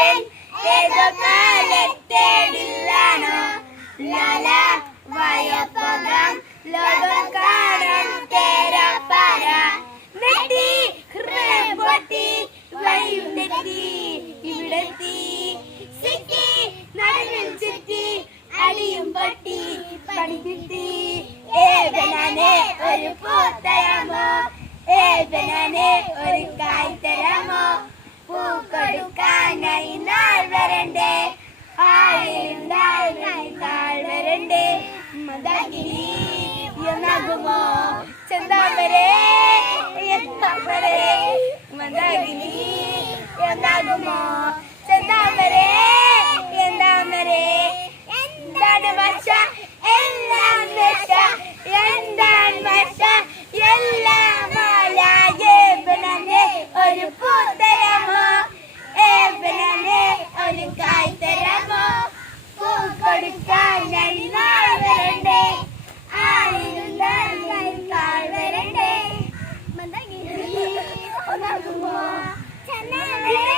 ജീവൻ ഏതോ കാലത്തേടില്ലാണോ ലാല വയപ്പകം ലോകം കാണാൻ തേരാപ്പാര വെട്ടി ഹൃദയം പൊട്ടി വഴിയും തെറ്റി ഇവിടെത്തി സിറ്റി നടനും ചുറ്റി അടിയും പൊട്ടി പണി കിട്ടി ഏവനാനെ ഒരു പൂത്തരാമോ ഏവനാനെ ഒരു കായ് തരാമോ പൂ കൊടുക്കാനായി നാൾ വരണ്ടേ ആയിരം നാൾ വരണ്ടേ മദാകിനി എന്നാകുമോ ചന്താമരേ എന്താമരേ മദാകിനി എന്നാകുമോ ചന്താമരേ എന്താമരേ എന്താണ് ഭാഷ എല്ലാം ഭാഷ എന്താണ് ഭാഷ എല്ലാം ഏവനാനെ ഒരു പൂത്തരാമോ ഏവനാനെ ഒരു കായ് തരാമോ പൂ കൊടുക്കാനായി നാൾ വരണ്ടേ ആയിരം നാൾ വരണ്ടേ മദാകിനി ഒന്നാകുമോ ചന്താമരേ